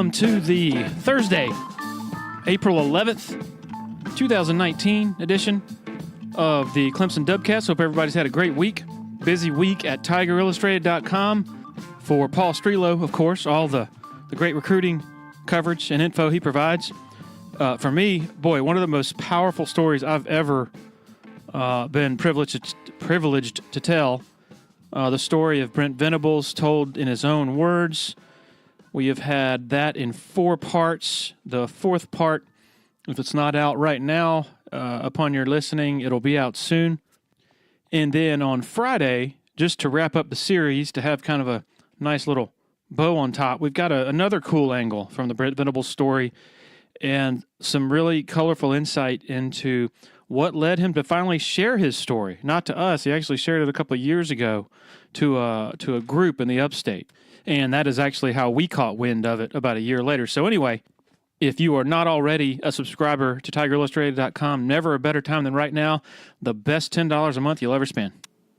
Welcome to the Thursday, April 11th, 2019 edition of the Clemson Dubcast. Hope everybody's had a great week. Busy week at TigerIllustrated.com for Paul Strelo, of course, all the great recruiting coverage and info he provides. For me, boy, one of the most powerful stories I've ever been privileged to tell. The story of Brent Venables told in his own words. We have had that in 4 parts. The 4th part, if it's not out right now, upon your listening, it'll be out soon. And then on Friday, just to wrap up the series, to have kind of a nice little bow on top, we've got another cool angle from the Brent Venables story and some really colorful insight into what led him to finally share his story. Not to us. He actually shared it a couple of years ago to a group in the upstate. And that is actually how we caught wind of it about a year later. So anyway, if you are not already a subscriber to TigerIllustrated.com, never a better time than right now. The best $10 a month you'll ever spend.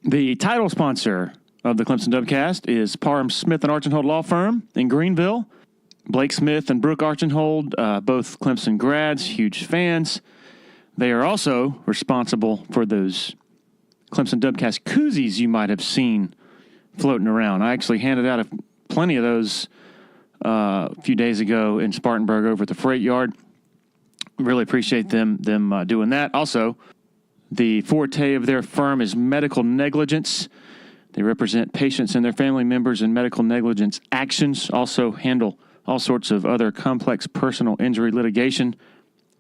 The title sponsor of the Clemson Dubcast is Parham Smith & Archenhold Law Firm in Greenville. Blake Smith and Brooke Archenhold, both Clemson grads, huge fans. They are also responsible for those Clemson Dubcast koozies you might have seen floating around. I actually handed out plenty of those a few days ago in Spartanburg over at the Freight Yard. Really appreciate them doing that. Also, the forte of their firm is medical negligence. They represent patients and their family members in medical negligence actions. Also handle all sorts of other complex personal injury litigation.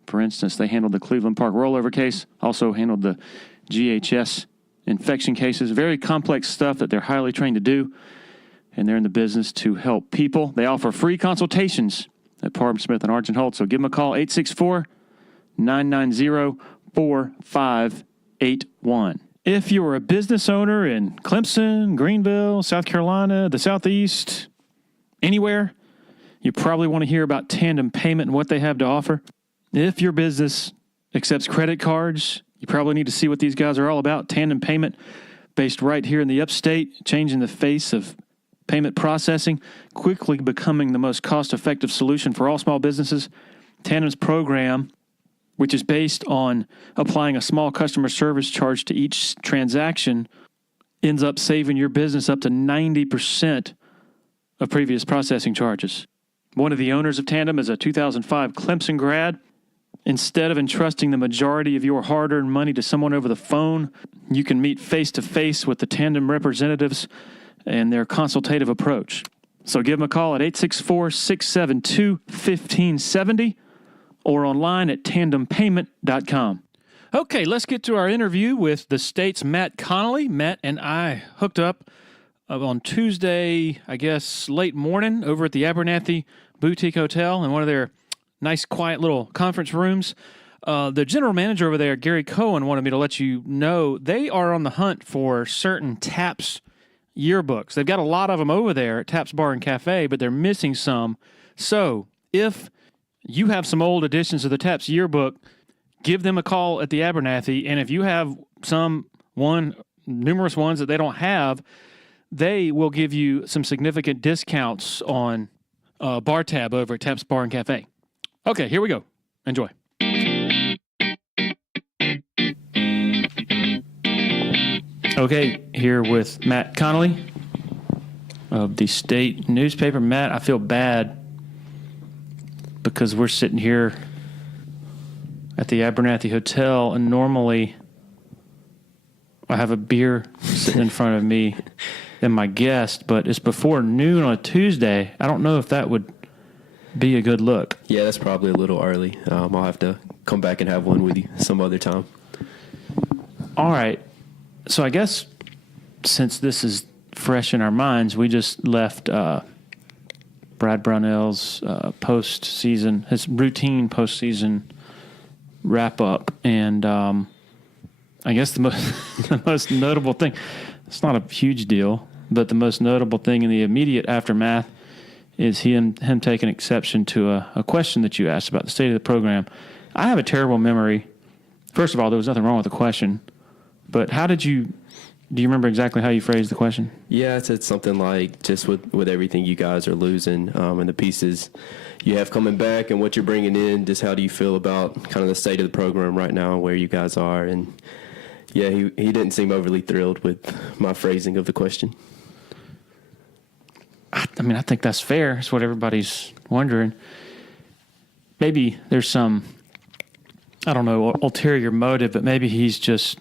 For instance, they handled the Cleveland Park rollover case. Also handled the GHS infection cases. Very complex stuff that they're highly trained to do. And they're in the business to help people. They offer free consultations at Parham Smith & Archenhold. So give them a call, 864-990-4581. If you're a business owner in Clemson, Greenville, South Carolina, the Southeast, anywhere, you probably want to hear about Tandem Payment and what they have to offer. If your business accepts credit cards, you probably need to see what these guys are all about. Tandem Payment, based right here in the upstate, changing the face of payment processing, quickly becoming the most cost-effective solution for all small businesses. Tandem's program, which is based on applying a small customer service charge to each transaction, ends up saving your business up to 90% of previous processing charges. One of the owners of Tandem is a 2005 Clemson grad. Instead of entrusting the majority of your hard-earned money to someone over the phone, you can meet face-to-face with the Tandem representatives and their consultative approach. So give them a call at 864-672-1570 or online at tandempayment.com. Okay, let's get to our interview with the state's Matt Connolly. Matt and I hooked up on Tuesday, I guess, late morning over at the Abernathy Boutique Hotel in one of their nice, quiet little conference rooms. The general manager over there, Gary Cohen, wanted me to let you know they are on the hunt for certain TAPS yearbooks. They've got a lot of them over there at TAPS Bar and Cafe, but they're missing some. So if you have some old editions of the TAPS yearbook, give them a call at the Abernathy. And if you have numerous ones that they don't have, they will give you some significant discounts on bar tab over at TAPS Bar and Cafe. Okay, here we go. Enjoy. Okay, here with Matt Connolly of the state newspaper. Matt, I feel bad because we're sitting here at the Abernathy Hotel, and normally I have a beer sitting in front of me and my guest, but it's before noon on a Tuesday. I don't know if that would be a good look. Yeah, that's probably a little early. I'll have to come back and have one with you some other time. All right. So I guess since this is fresh in our minds, we just left Brad Brownell's postseason, his routine postseason wrap-up. And I guess the most notable thing, it's not a huge deal, but the most notable thing in the immediate aftermath is him taking exception to a question that you asked about the state of the program. I have a terrible memory. First of all, there was nothing wrong with the question, but how did you Do you remember exactly how you phrased the question? Yeah, I said something like, just with everything you guys are losing and the pieces you have coming back and what you're bringing in, just how do you feel about kind of the state of the program right now and where you guys are? And, yeah, he didn't seem overly thrilled with my phrasing of the question. I mean, I think that's fair. It's what everybody's wondering. Maybe there's some, I don't know, ulterior motive, but maybe he's just,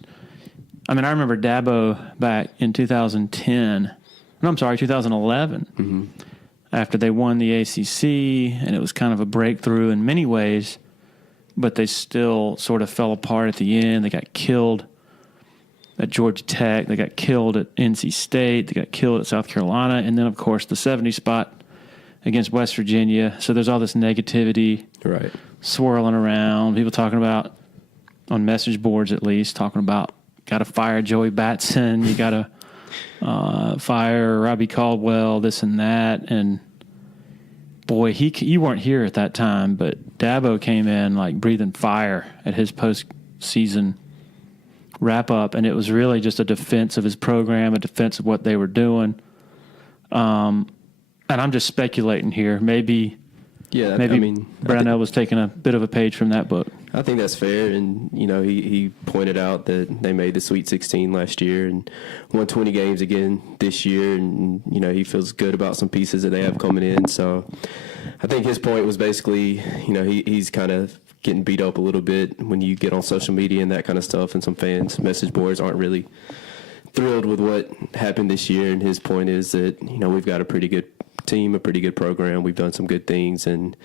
I mean, I remember Dabo back in 2011, after they won the ACC, and it was kind of a breakthrough in many ways, but they still sort of fell apart at the end. They got killed at Georgia Tech. They got killed at NC State. They got killed at South Carolina. And then, of course, the 70 spot against West Virginia. So there's all this negativity swirling around. People talking about, on message boards at least, talking about got to fire Joey Batson. You got to fire Robbie Caldwell, this and that. And, boy, you weren't here at that time, but Dabo came in like breathing fire at his postseason wrap up, and it was really just a defense of his program, a defense of what they were doing. And I'm just speculating here. Maybe Brownell was taking a bit of a page from that book. I think that's fair, and he pointed out that they made the Sweet 16 last year and won 20 games again this year, and he feels good about some pieces that they have coming in. So I think his point was basically, he's kind of getting beat up a little bit when you get on social media and that kind of stuff, and some fans' message boards aren't really thrilled with what happened this year. And his point is that, we've got a pretty good team, a pretty good program. We've done some good things, and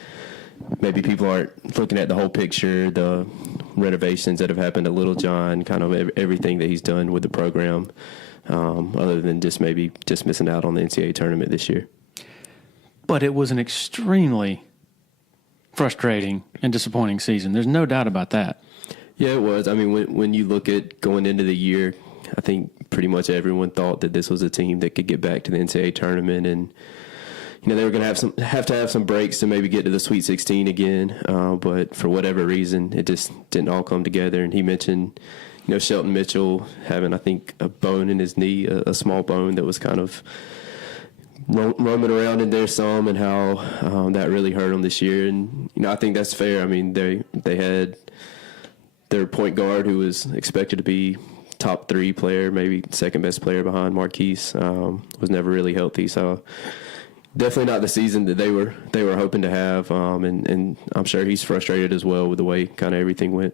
maybe people aren't looking at the whole picture, the renovations that have happened at Little John, kind of everything that he's done with the program, other than just missing out on the NCAA tournament this year. But it was an extremely frustrating and disappointing season. There's no doubt about that. Yeah, it was. I mean, when you look at going into the year, I think pretty much everyone thought that this was a team that could get back to the NCAA tournament, and they were going to have some breaks to maybe get to the Sweet 16 again. But for whatever reason, it just didn't all come together. And he mentioned, Shelton Mitchell having, I think, a bone in his knee, a small bone that was kind of roaming around in there some, and how that really hurt him this year. And I think that's fair. I mean, they had their point guard, who was expected to be top 3 player, maybe second best player behind Marquise, was never really healthy. So definitely not the season that they were hoping to have. And I'm sure he's frustrated as well with the way kind of everything went.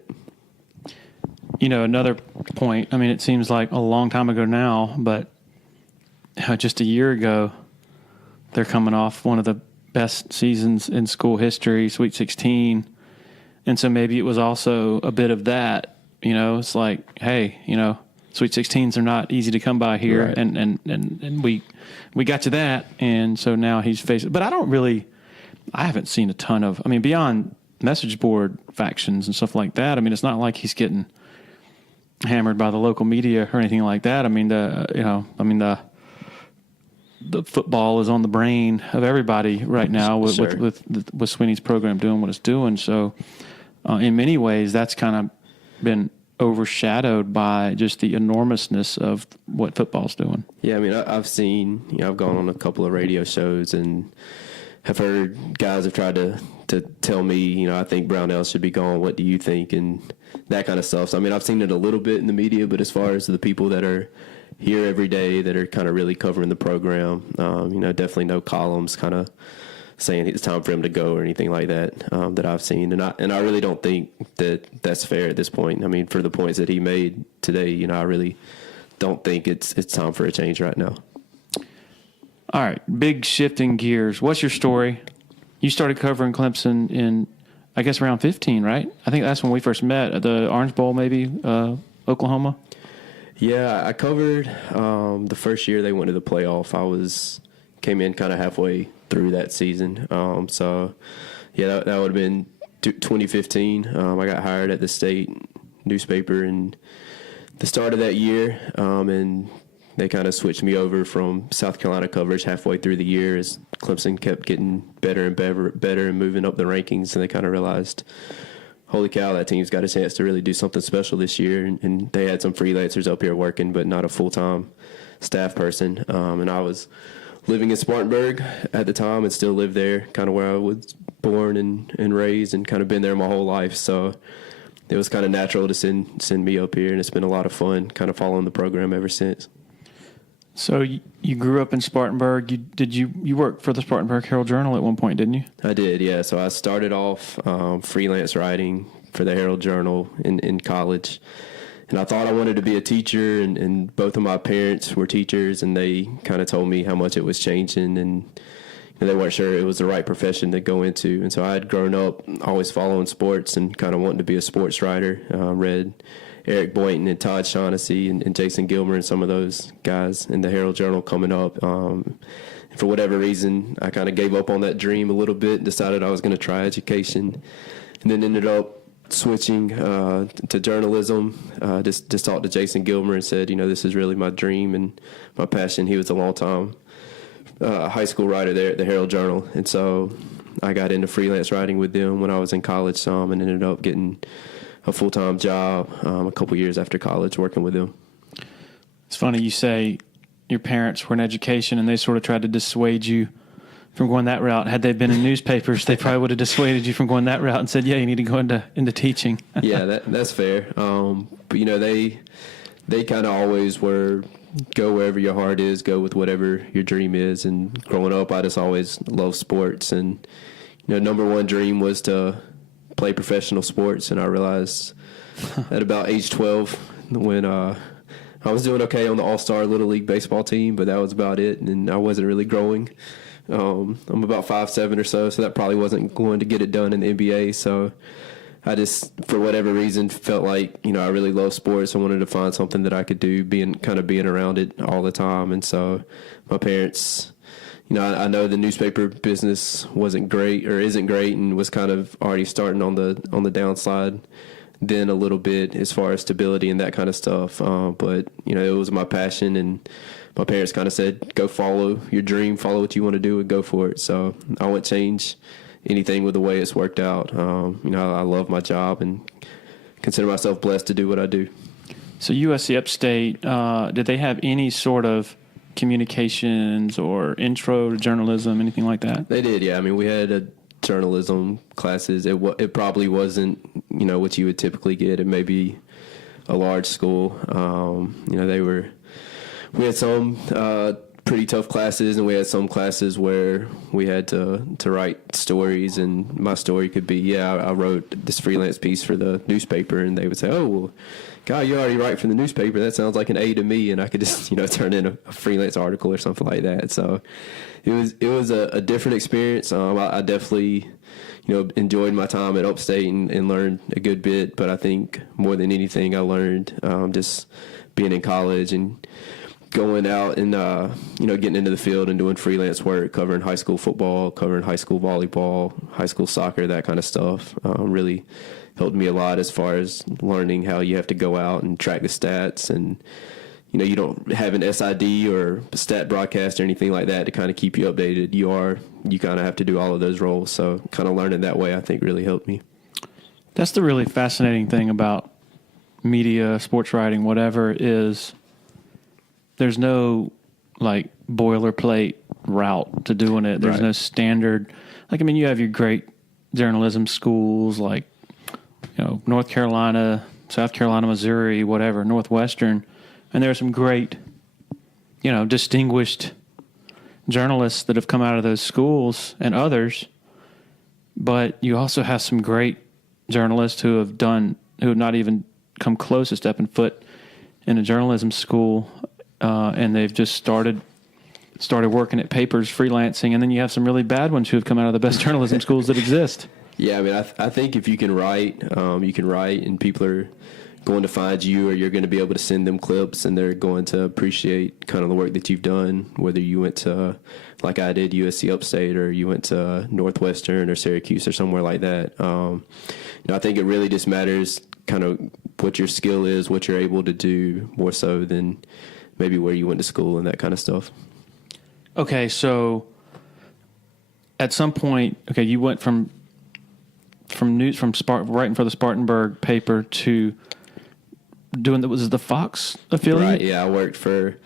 Another point. I mean, it seems like a long time ago now, but just a year ago, they're coming off one of the best seasons in school history, Sweet 16. And so maybe it was also a bit of that. It's like, hey, Sweet 16s are not easy to come by here. Right. And we got to that. And so now he's facing. But I haven't seen a ton of, beyond message board factions and stuff like that. It's not like he's getting hammered by the local media or anything like that. The football is on the brain of everybody right now with Swinney's program doing what it's doing. So in many ways, that's kind of been overshadowed by just the enormousness of what football's doing. Yeah, I've seen, I've gone on a couple of radio shows and have heard guys have tried to tell me, I think Brownell should be gone. What do you think? And that kind of stuff. So, I've seen it a little bit in the media, but as far as the people that are here every day that are kind of really covering the program, definitely no columns kind of saying it's time for him to go or anything like that that I've seen. And I really don't think that that's fair at this point. For the points that he made today, I really don't think it's time for a change right now. All right, big shifting gears. What's your story? You started covering Clemson in, I guess, around 15, right? I think that's when we first met at the Orange Bowl, maybe, Oklahoma. Yeah, I covered the first year they went to the playoff. Came in kind of halfway through that season. So, yeah, that would have been 2015. I got hired at the state newspaper in the start of that year, and they kind of switched me over from South Carolina coverage halfway through the year as Clemson kept getting better and better and moving up the rankings, and they kind of realized, holy cow, that team's got a chance to really do something special this year. And they had some freelancers up here working, but not a full-time staff person. And I was living in Spartanburg at the time and still lived there, kind of where I was born and raised and kind of been there my whole life. So it was kind of natural to send me up here, and it's been a lot of fun kind of following the program ever since. So you grew up in Spartanburg. You worked for the Spartanburg Herald-Journal at one point, didn't you? I did, yeah. So I started off freelance writing for the Herald-Journal in college. And I thought I wanted to be a teacher, and both of my parents were teachers, and they kind of told me how much it was changing, and they weren't sure it was the right profession to go into. And so I had grown up always following sports and kind of wanting to be a sports writer. Read Eric Boynton and Todd Shaughnessy and Jason Gilmer and some of those guys in the Herald-Journal coming up. And for whatever reason, I kind of gave up on that dream a little bit and decided I was going to try education, and then ended up switching to journalism. Just talked to Jason Gilmer and said, this is really my dream and my passion. He was a long-time high school writer there at the Herald-Journal, and so I got into freelance writing with them when I was in college some, and ended up getting a full-time job a couple years after college working with them. It's funny you say your parents were in education and they sort of tried to dissuade you from going that route. Had they been in newspapers, they probably would have dissuaded you from going that route and said, yeah, you need to go into teaching. Yeah, that's fair. But, they kind of always were, go wherever your heart is, go with whatever your dream is. And growing up, I just always loved sports. And, number one dream was to play professional sports. And I realized at about age 12 when I was doing okay on the All-Star Little League baseball team, but that was about it. And I wasn't really growing. I'm about 5'7" or so that probably wasn't going to get it done in the NBA. So I just, for whatever reason, felt like, I really love sports. I wanted to find something that I could do, being around it all the time. And so my parents, I know the newspaper business wasn't great or isn't great, and was kind of already starting on the downside then a little bit as far as stability and that kind of stuff. But, it was my passion, and my parents kind of said, go follow your dream, follow what you want to do, and go for it. So I wouldn't change anything with the way it's worked out. I love my job and consider myself blessed to do what I do. So USC Upstate, did they have any sort of communications or intro to journalism, anything like that? They did, yeah. We had journalism classes. It probably wasn't, what you would typically get at maybe a large school. We had some pretty tough classes, and we had some classes where we had to write stories, and my story could be, I wrote this freelance piece for the newspaper, and they would say, oh, well, God, you already write for the newspaper. That sounds like an A to me, and I could just, turn in a freelance article or something like that. So it was a different experience. I definitely, enjoyed my time at Upstate and learned a good bit, but I think more than anything I learned just being in college and going out and, getting into the field and doing freelance work, covering high school football, covering high school volleyball, high school soccer, that kind of stuff, really helped me a lot as far as learning how you have to go out and track the stats. And, you don't have an SID or a stat broadcast or anything like that to kind of keep you updated. You kind of have to do all of those roles. So kind of learning that way, I think, really helped me. That's the really fascinating thing about media, sports writing, whatever, is there's no boilerplate route to doing it. There's no standard. You have your great journalism schools like, North Carolina, South Carolina, Missouri, whatever, Northwestern. And there are some great, distinguished journalists that have come out of those schools and others. But you also have some great journalists who have not even come close to stepping foot in a journalism school. And they've just started working at papers, freelancing, and then you have some really bad ones who have come out of the best journalism schools that exist. Yeah, I think if you can write, and people are going to find you, or you're going to be able to send them clips, and they're going to appreciate kind of the work that you've done, whether you went to, like I did, USC Upstate, or you went to Northwestern or Syracuse or somewhere like that. I think it really just matters kind of what your skill is, what you're able to do, more so than maybe where you went to school and that kind of stuff. Okay, so at some point, you went from writing for the Spartanburg paper to doing that. Was it the Fox affiliate? Right. Yeah, I worked for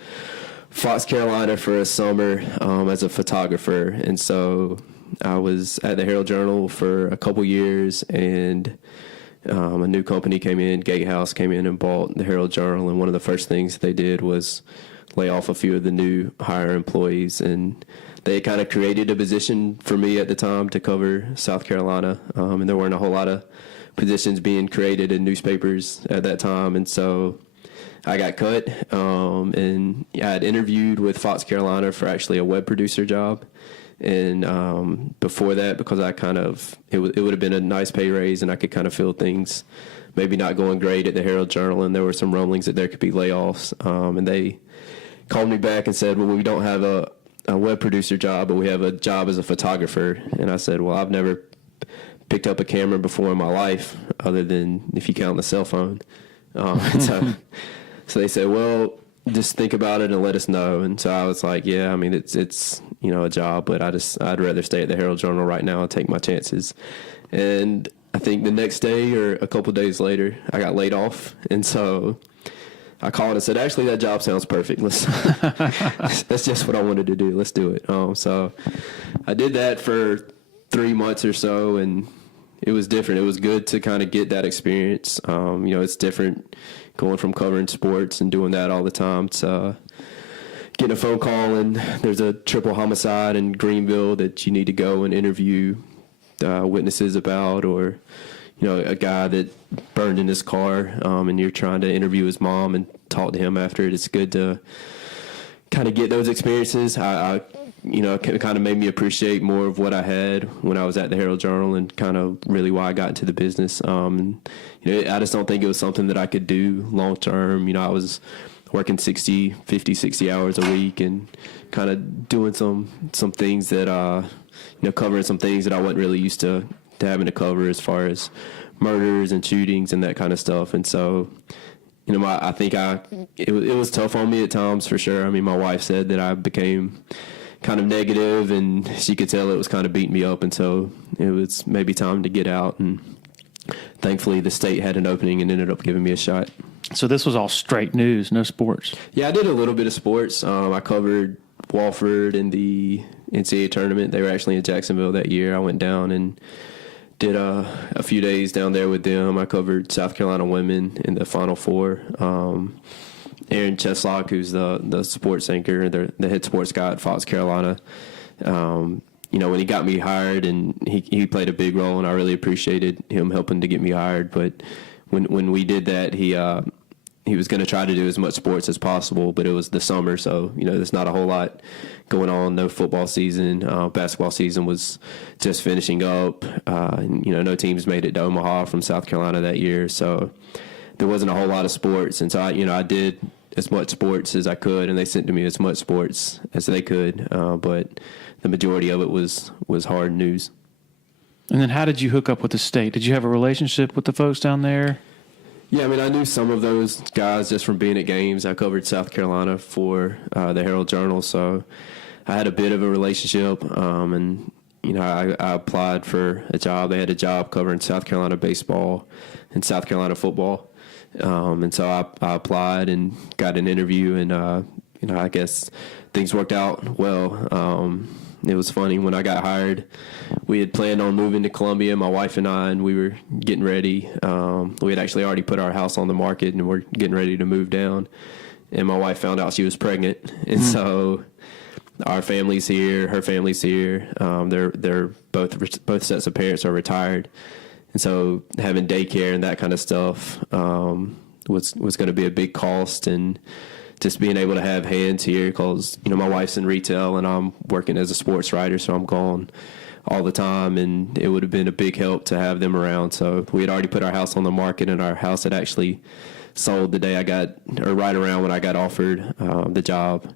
Fox Carolina for a summer as a photographer, and so I was at the Herald Journal for a couple years, and a new company came in, Gatehouse came in and bought the Herald Journal, and one of the first things they did was lay off a few of the new hire employees, and they kind of created a position for me at the time to cover South Carolina, and there weren't a whole lot of positions being created in newspapers at that time, and so I got cut, and I had interviewed with Fox Carolina for actually a web producer job. And before that, because it would have been a nice pay raise, and I could kind of feel things maybe not going great at the Herald Journal, and there were some rumblings that there could be layoffs. And they called me back and said, well, we don't have a web producer job, but we have a job as a photographer. And I said, well, I've never picked up a camera before in my life, other than if you count the cell phone. So they said, well, just think about it and let us know. And so I was like, yeah, I mean, it's a job, but I'd rather stay at the Herald Journal right now and take my chances. And I think the next day or a couple of days later, I got laid off. And so I called and said, actually, that job sounds perfect. That's just what I wanted to do. Let's do it. So I did that for 3 months or so, and it was different. It was good to kind of get that experience. It's different going from covering sports and doing that all the time to getting a phone call and there's a triple homicide in Greenville that you need to go and interview witnesses about, or a guy that burned in his car, and you're trying to interview his mom and talk to him after it. It's good to kind of get those experiences. It kind of made me appreciate more of what I had when I was at the Herald Journal, and kind of really why I got into the business. I just don't think it was something that I could do long term. I was working 60 hours a week and kind of doing some things that, covering some things that I wasn't really used to having to cover, as far as murders and shootings and that kind of stuff. And so, I think it was tough on me at times, for sure. I mean, my wife said that I became kind of negative, and she could tell it was kind of beating me up, and so it was maybe time to get out. And thankfully the state had an opening and ended up giving me a shot. So this was all straight news, no sports? Yeah, I did a little bit of sports. I covered Wofford in the NCAA tournament. They were actually in Jacksonville that year. I went down and did a few days down there with them. I covered South Carolina women in the Final Four. Aaron Cheslock, who's the sports anchor, the head sports guy at Fox Carolina, when he got me hired, and he played a big role, and I really appreciated him helping to get me hired. But when we did that, he was going to try to do as much sports as possible, but it was the summer, so there's not a whole lot going on. No football season. Basketball season was just finishing up. No teams made it to Omaha from South Carolina that year, so there wasn't a whole lot of sports. And so I did as much sports as I could, and they sent to me as much sports as they could, but the majority of it was hard news. And then how did you hook up with the state? Did you have a relationship with the folks down there? Yeah, I mean, I knew some of those guys just from being at games. I covered South Carolina for the Herald Journal, so I had a bit of a relationship. And I applied for a job. They had a job covering South Carolina baseball and South Carolina football. And so I applied and got an interview, and I guess things worked out well. It was funny, when I got hired, we had planned on moving to Columbia, my wife and I, and we were getting ready. We had actually already put our house on the market, and we're getting ready to move down. And my wife found out she was pregnant, and so our family's here, her family's here. They're both sets of parents are retired, and so having daycare and that kind of stuff was going to be a big cost. And just being able to have hands here, because my wife's in retail and I'm working as a sports writer, so I'm gone all the time, and it would have been a big help to have them around. So we had already put our house on the market, and our house had actually sold the day right around when I got offered the job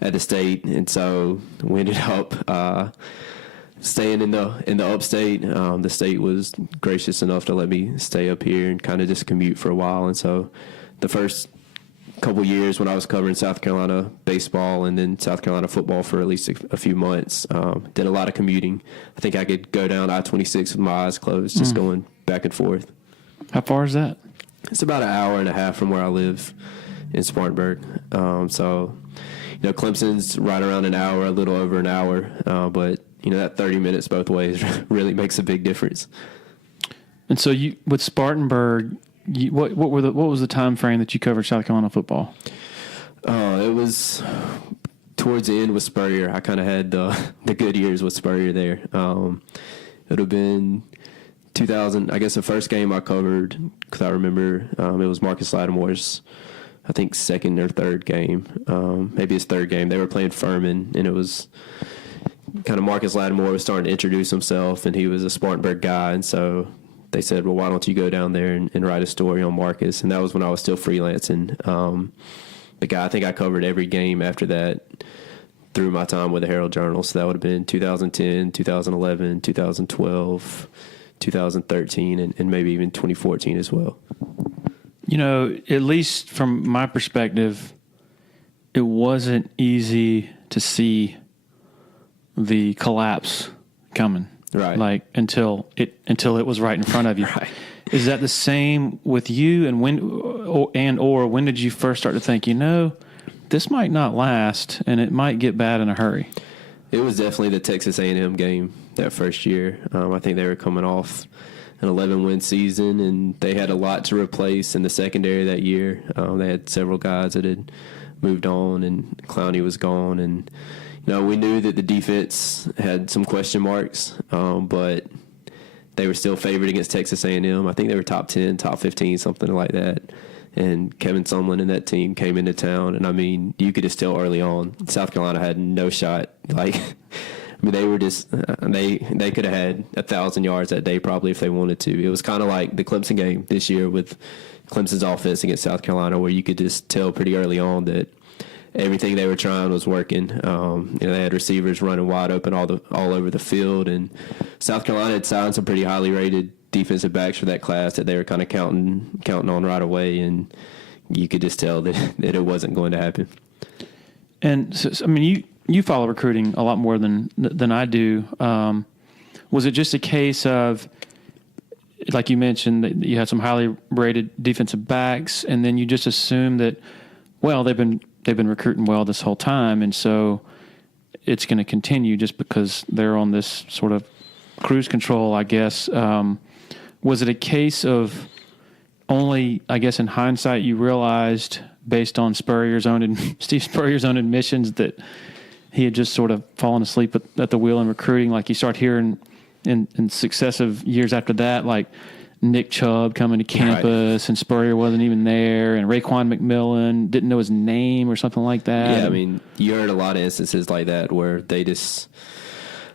at the state. And so we ended up staying in the upstate. The state was gracious enough to let me stay up here and kind of just commute for a while. And so the first couple years when I was covering South Carolina baseball and then South Carolina football for at least a few months. Did a lot of commuting. I think I could go down I-26 with my eyes closed, just going back and forth. How far is that? It's about an hour and a half from where I live in Spartanburg. So, Clemson's right around an hour, a little over an hour. But, that 30 minutes both ways really makes a big difference. And so you, with Spartanburg, what was the time frame that you covered South Carolina football? It was towards the end with Spurrier. I kind of had the good years with Spurrier there. It would have been 2000. I guess the first game I covered, because I remember it was Marcus Lattimore's, I think, second or third game. Maybe his third game. They were playing Furman, and it was kind of Marcus Lattimore was starting to introduce himself, and he was a Spartanburg guy, and so they said, well, why don't you go down there and write a story on Marcus? And that was when I was still freelancing. The guy, I think I covered every game after that through my time with the Herald Journal. So that would have been 2010, 2011, 2012, 2013, and maybe even 2014 as well. At least from my perspective, it wasn't easy to see the collapse coming. Right. Like until it was right in front of you. Right. Is that the same with you? And when did you first start to think, this might not last and it might get bad in a hurry? It was definitely the Texas A&M game that first year. I think they were coming off an 11-win season, and they had a lot to replace in the secondary that year. They had several guys that had moved on, and Clowney was gone, and we knew that the defense had some question marks, but they were still favored against Texas A&M. I think they were top 10, top 15, something like that. And Kevin Sumlin and that team came into town, and you could just tell early on South Carolina had no shot. They were just they could have had 1,000 yards that day probably if they wanted to. It was kind of like the Clemson game this year with Clemson's offense against South Carolina, where you could just tell pretty early on that everything they were trying was working. They had receivers running wide open all over the field, and South Carolina had signed some pretty highly rated defensive backs for that class that they were kind of counting on right away, and you could just tell that it wasn't going to happen. And so, you follow recruiting a lot more than I do. Was it just a case of, like you mentioned, that you had some highly rated defensive backs, and then you just assumed that, well, they've been recruiting well this whole time, and so it's going to continue just because they're on this sort of cruise control, I guess. Was it a case of only, I guess, in hindsight, you realized based on Steve Spurrier's own admissions that he had just sort of fallen asleep at the wheel in recruiting? Like you start hearing in successive years after that, like Nick Chubb coming to campus, right, and Spurrier wasn't even there, and Raekwon McMillan didn't know his name or something like that. Yeah, you heard a lot of instances like that where they just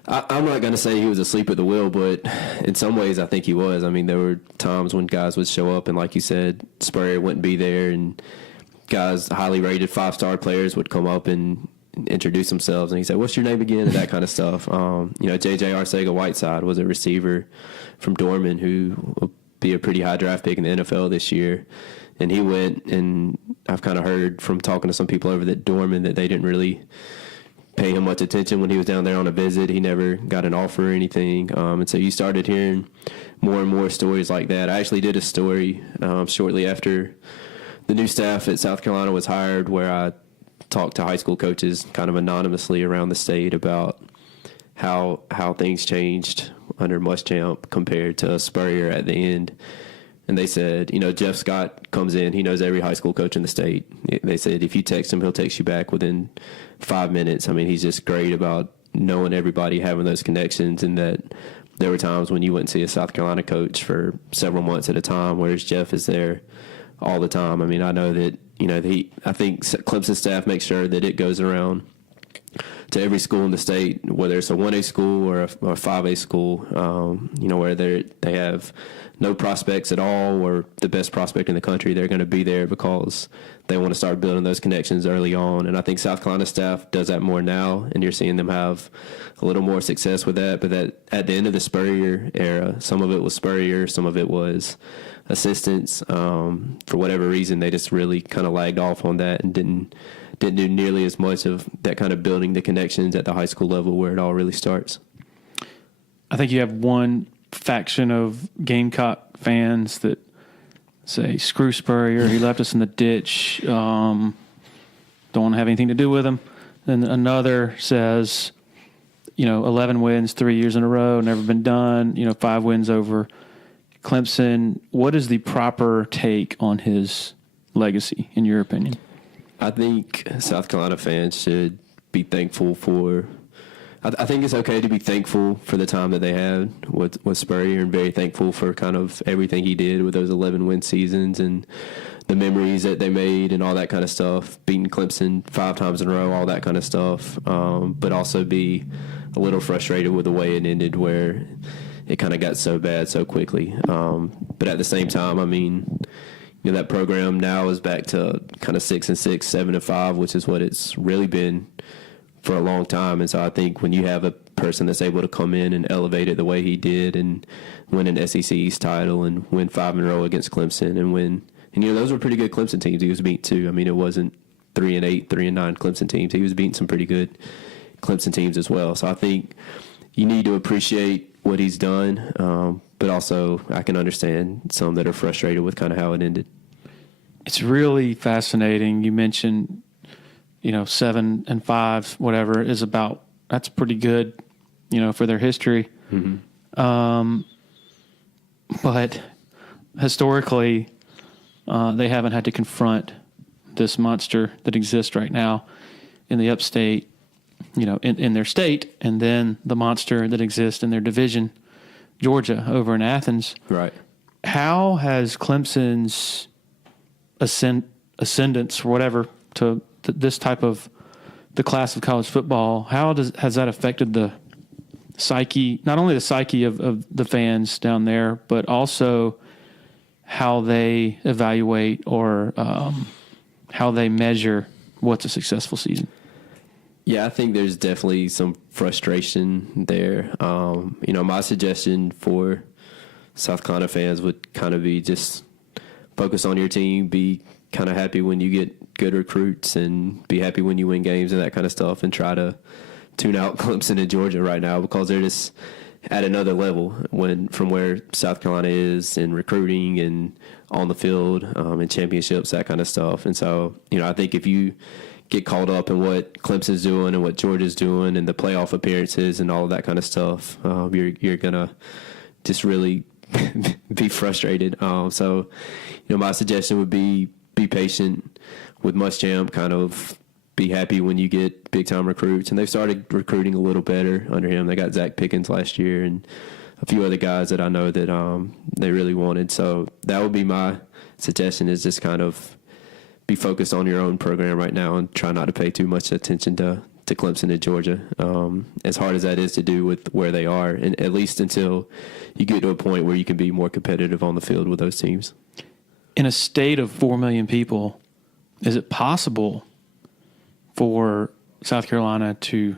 I'm not going to say he was asleep at the wheel, but in some ways I think he was. There were times when guys would show up and, like you said, Spurrier wouldn't be there, and guys, highly rated 5-star players, would come up and introduce themselves, and he said, "What's your name again?" and that kind of stuff. J.J. Arcega-Whiteside was a receiver from Dorman who will be a pretty high draft pick in the NFL this year, and he went, and I've kind of heard from talking to some people over at Dorman that they didn't really pay him much attention when he was down there on a visit. He never got an offer or anything, and so you started hearing more and more stories like that. I actually did a story shortly after the new staff at South Carolina was hired, where I talked to high school coaches kind of anonymously around the state about how things changed under Muschamp compared to Spurrier at the end. And they said, Jeff Scott comes in, he knows every high school coach in the state. They said if you text him, he'll text you back within 5 minutes. He's just great about knowing everybody, having those connections, and that there were times when you wouldn't see a South Carolina coach for several months at a time, whereas Jeff is there all the time. I know that, I think Clemson staff makes sure that it goes around to every school in the state, whether it's a 1A school or a 5A school, where they have no prospects at all or the best prospect in the country. They're going to be there because they want to start building those connections early on. And I think South Carolina staff does that more now, and you're seeing them have a little more success with that. But that at the end of the Spurrier era, some of it was Spurrier, some of it was assistants. For whatever reason, they just really kind of lagged off on that and didn't do nearly as much of that kind of building the connections at the high school level where it all really starts. I think you have one faction of Gamecock fans that say, screw Spurrier, he left us in the ditch, don't want to have anything to do with him. Then another says, 11 wins 3 years in a row, never been done, 5 wins over Clemson. What is the proper take on his legacy, in your opinion? I think South Carolina fans should be thankful for I think it's okay to be thankful for the time that they had with Spurrier, and very thankful for kind of everything he did with those 11-win seasons and the memories that they made and all that kind of stuff, beating Clemson 5 times in a row, all that kind of stuff, but also be a little frustrated with the way it ended, where it kind of got so bad so quickly. But at the same time, I mean, that program now is back to kind of 6-6, 7-5, which is what it's really been for a long time. And so I think when you have a person that's able to come in and elevate it the way he did and win an SEC East title and win 5 in a row against Clemson and those were pretty good Clemson teams he was beating too. I mean, it wasn't 3-8, 3-9 Clemson teams. He was beating some pretty good Clemson teams as well. So I think you need to appreciate what he's done, but also I can understand some that are frustrated with kind of how it ended. It's really fascinating. You mentioned 7-5, whatever, is about, that's pretty good, for their history. Mm-hmm. But historically, they haven't had to confront this monster that exists right now in the upstate, in their state, and then the monster that exists in their division, Georgia, over in Athens. Right. How has Clemson's ascendance, or whatever, to this type of the class of college football, has that affected the psyche, not only the psyche of the fans down there, but also how they evaluate or how they measure what's a successful season? Yeah, I think there's definitely some frustration there. My suggestion for South Carolina fans would kind of be just focus on your team, be kind of happy when you get good recruits, and be happy when you win games and that kind of stuff, and try to tune out Clemson and Georgia right now, because they're just at another level from where South Carolina is in recruiting and on the field, and championships, that kind of stuff. And so, I think if you get caught up in what Clemson's doing and what Georgia's doing and the playoff appearances and all of that kind of stuff, you're gonna just really be frustrated. So, my suggestion would be patient with Muschamp, kind of be happy when you get big-time recruits. And they've started recruiting a little better under him. They got Zach Pickens last year and a few other guys that I know that they really wanted. So that would be my suggestion, is just kind of be focused on your own program right now and try not to pay too much attention to Clemson and Georgia, as hard as that is to do with where they are, and at least until you get to a point where you can be more competitive on the field with those teams. In a state of 4 million people, is it possible for South Carolina to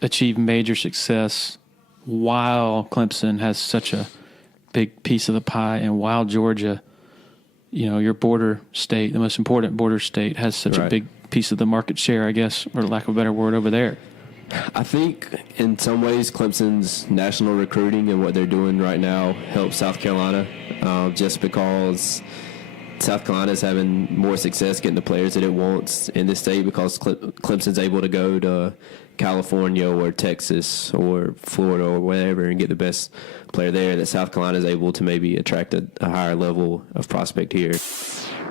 achieve major success while Clemson has such a big piece of the pie, and while Georgia, your border state, the most important border state, has such a big piece of the market share, I guess, or lack of a better word, over there? I think in some ways Clemson's national recruiting and what they're doing right now helps South Carolina, just because South Carolina's having more success getting the players that it wants in this state, because Clemson's able to go to California or Texas or Florida or wherever and get the best player there, that South Carolina is able to maybe attract a higher level of prospect here.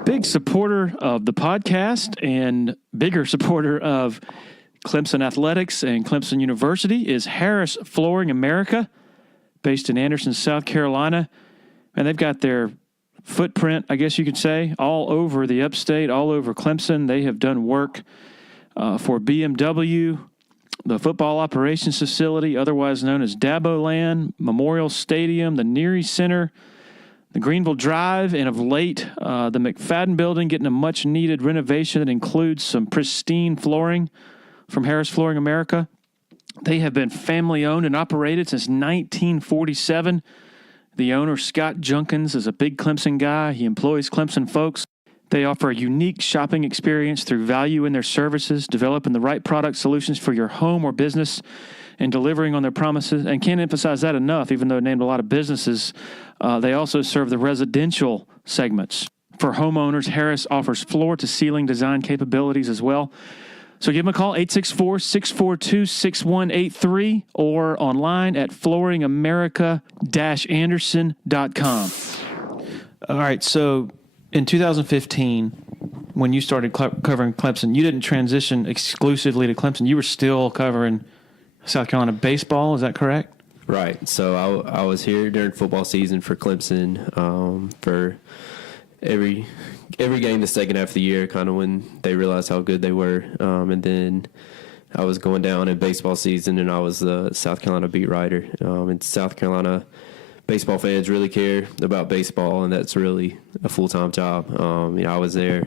Big supporter of the podcast and bigger supporter of Clemson Athletics and Clemson University is Harris Flooring America, based in Anderson, South Carolina. And they've got their footprint, I guess you could say, all over the upstate, all over Clemson. They have done work for BMW, the football operations facility, otherwise known as Dabo Land, Memorial Stadium, the Neary Center, the Greenville Drive, and of late, the McFadden Building getting a much-needed renovation that includes some pristine flooring from Harris Flooring America. They have been family-owned and operated since 1947. The owner, Scott Junkins, is a big Clemson guy. He employs Clemson folks. They offer a unique shopping experience through value in their services, developing the right product solutions for your home or business, and delivering on their promises. And can't emphasize that enough, even though they named a lot of businesses. They also serve the residential segments. For homeowners, Harris offers floor-to-ceiling design capabilities as well. So give them a call, 864-642-6183, or online at flooringamerica-anderson.com. All right, so in 2015, when you started covering Clemson, you didn't transition exclusively to Clemson. You were still covering South Carolina baseball. Is that correct? Right. So I was here during football season for Clemson for every game the second half of the year, kind of when they realized how good they were. And then I was going down in baseball season, and I was the South Carolina beat writer. And South Carolina baseball fans really care about baseball, and that's really a full-time job. I was there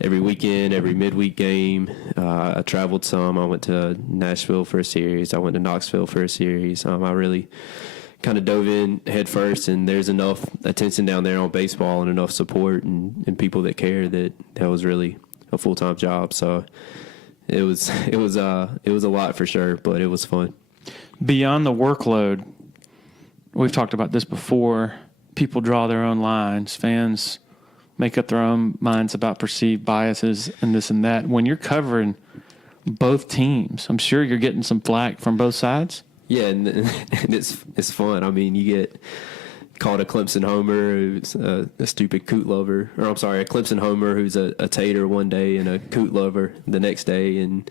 every weekend, every midweek game. I traveled some. I went to Nashville for a series. I went to Knoxville for a series. I really kind of dove in head first, and there's enough attention down there on baseball and enough support and people that care that was really a full-time job. So it was a lot for sure, but it was fun. Beyond the workload, we've talked about this before. People draw their own lines. Fans make up their own minds about perceived biases and this and that. When you're covering both teams, I'm sure you're getting some flack from both sides. Yeah, and it's fun. I mean, you get called a Clemson homer who's a stupid coot lover, or I'm sorry, a Clemson homer who's a tater one day and a coot lover the next day, and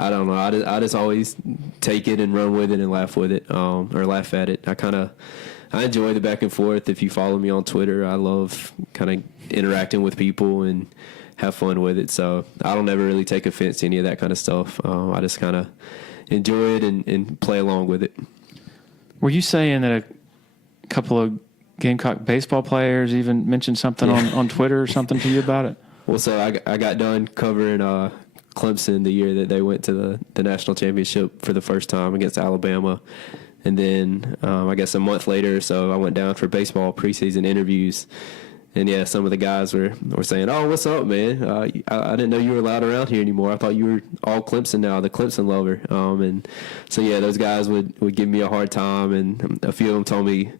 I don't know. I just always take it and run with it and laugh with it, or laugh at it. I enjoy the back and forth. If you follow me on Twitter, I love kind of interacting with people and have fun with it. So I don't ever really take offense to any of that kind of stuff. I just kind of enjoy it and play along with it. Were you saying that a couple of Gamecock baseball players even mentioned something on Twitter or something to you about it? Well, so I got done covering Clemson the year that they went to the national championship for the first time against Alabama. And then I guess a month later or so, I went down for baseball preseason interviews. And, yeah, some of the guys were saying, "Oh, what's up, man? I didn't know you were allowed around here anymore. I thought you were all Clemson now, the Clemson lover." And so, yeah, those guys would give me a hard time. And a few of them told me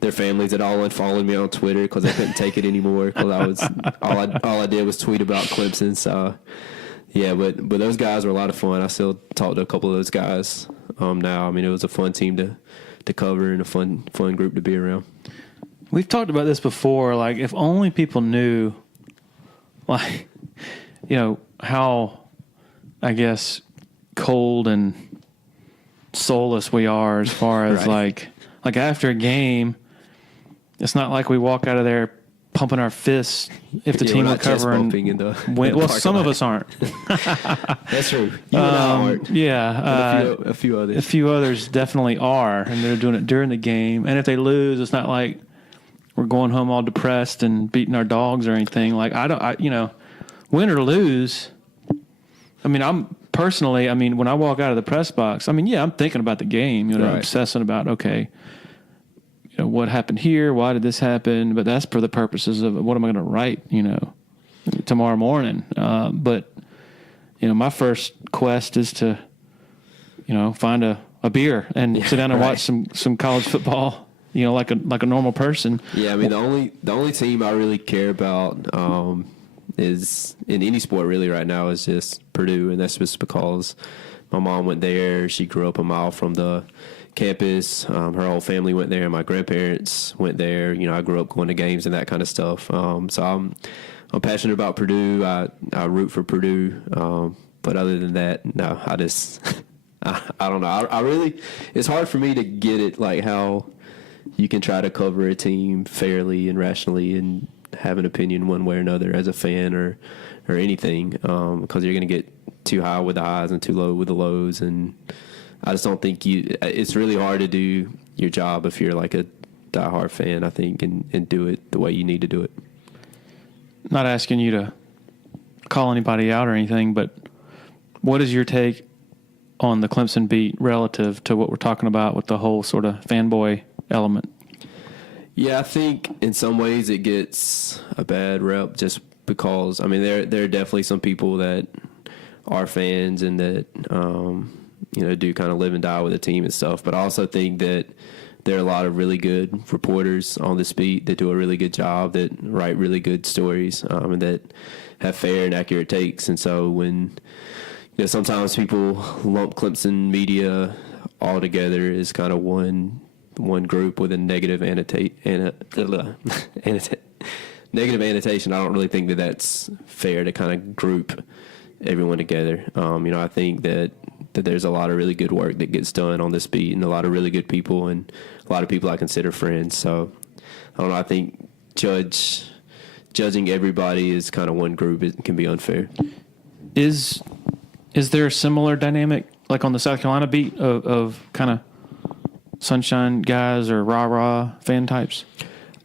their families had all unfollowed me on Twitter because they couldn't take it anymore because all I did was tweet about Clemson. So, yeah, but those guys were a lot of fun. I still talk to a couple of those guys now. I mean, it was a fun team to cover and a fun group to be around. We've talked about this before. Like, if only people knew, like, how, I guess, cold and soulless we are as far as right. like after a game, it's not like we walk out of there pumping our fists if the team we're covering win. Well, some of us aren't. That's true. You and I aren't. Yeah. A few others. A few others definitely are, and they're doing it during the game. And if they lose, it's not like we're going home all depressed and beating our dogs or anything. Like, win or lose, I mean, when I walk out of the press box, I'm thinking about the game, right. Obsessing about, okay, what happened here? Why did this happen? But that's for the purposes of what am I going to write, tomorrow morning. But my first quest is to, find a beer and sit down and watch some college football. Like a normal person. Yeah, I mean, the only team I really care about is in any sport really right now is just Purdue, and that's just because my mom went there. She grew up a mile from the campus. Her whole family went there. My grandparents went there. I grew up going to games and that kind of stuff. So I'm passionate about Purdue. I root for Purdue. But other than that, no, I just I don't know. I really, it's hard for me to get it, like how you can try to cover a team fairly and rationally and have an opinion one way or another as a fan or anything, because you're going to get too high with the highs and too low with the lows. And I just don't think it's really hard to do your job if you're like a diehard fan, I think, and do it the way you need to do it. Not asking you to call anybody out or anything, but what is your take on the Clemson beat relative to what we're talking about with the whole sort of fanboy element? Yeah, I think in some ways it gets a bad rep just because, I mean, there are definitely some people that are fans and that, do kind of live and die with the team and stuff. But I also think that there are a lot of really good reporters on this beat that do a really good job, that write really good stories, and that have fair and accurate takes. And so when, sometimes people lump Clemson media all together as kind of one group with a negative negative annotation. I don't really think that that's fair to kind of group everyone together. I think that there's a lot of really good work that gets done on this beat, and a lot of really good people, and a lot of people I consider friends. So I don't know. I think judging everybody as kind of one group, it can be unfair. Is there a similar dynamic like on the South Carolina beat of kind of sunshine guys or rah-rah fan types?